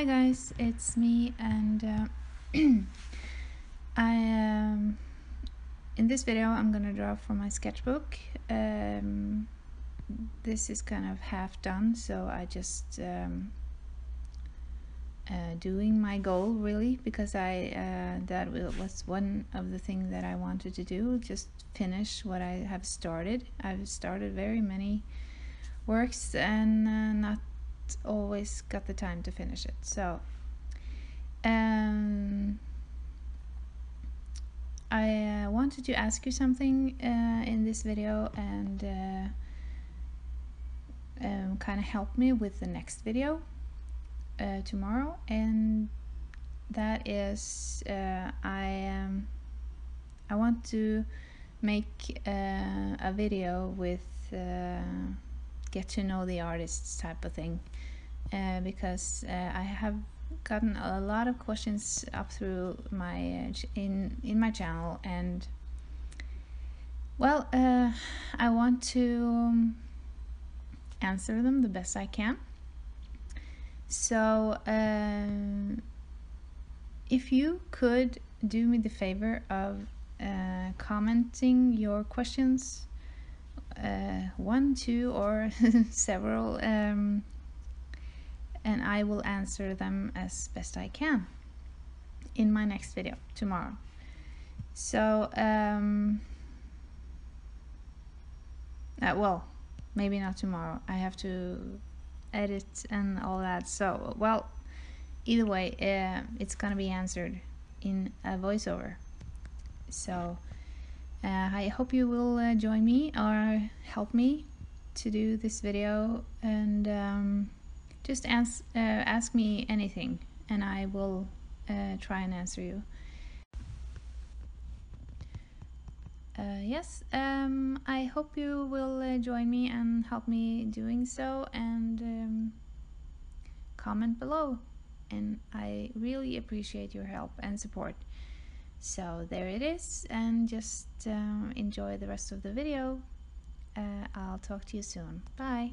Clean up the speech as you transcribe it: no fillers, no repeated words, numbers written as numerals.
Hi guys, it's me, and I in this video I'm gonna draw from my sketchbook. This is kind of half done, so I just doing my goal really, because that was one of the things that I wanted to do, just finish what I have started. I've started very many works and not always got the time to finish it. So I wanted to ask you something in this video, and kind of help me with the next video tomorrow, and that is I want to make a video with get to know the artists type of thing, because I have gotten a lot of questions up through my in my channel, and well, I want to answer them the best I can. So if you could do me the favor of commenting your questions, one, two, or several, and I will answer them as best I can in my next video tomorrow. So well, maybe not tomorrow, I have to edit and all that, so well, either way, it's gonna be answered in a voiceover. So I hope you will join me or help me to do this video, and just ask me anything, and I will try and answer you. Yes, I hope you will join me and help me doing so, and comment below, and I really appreciate your help and support. So there it is, and just enjoy the rest of the video. I'll talk to you soon. Bye.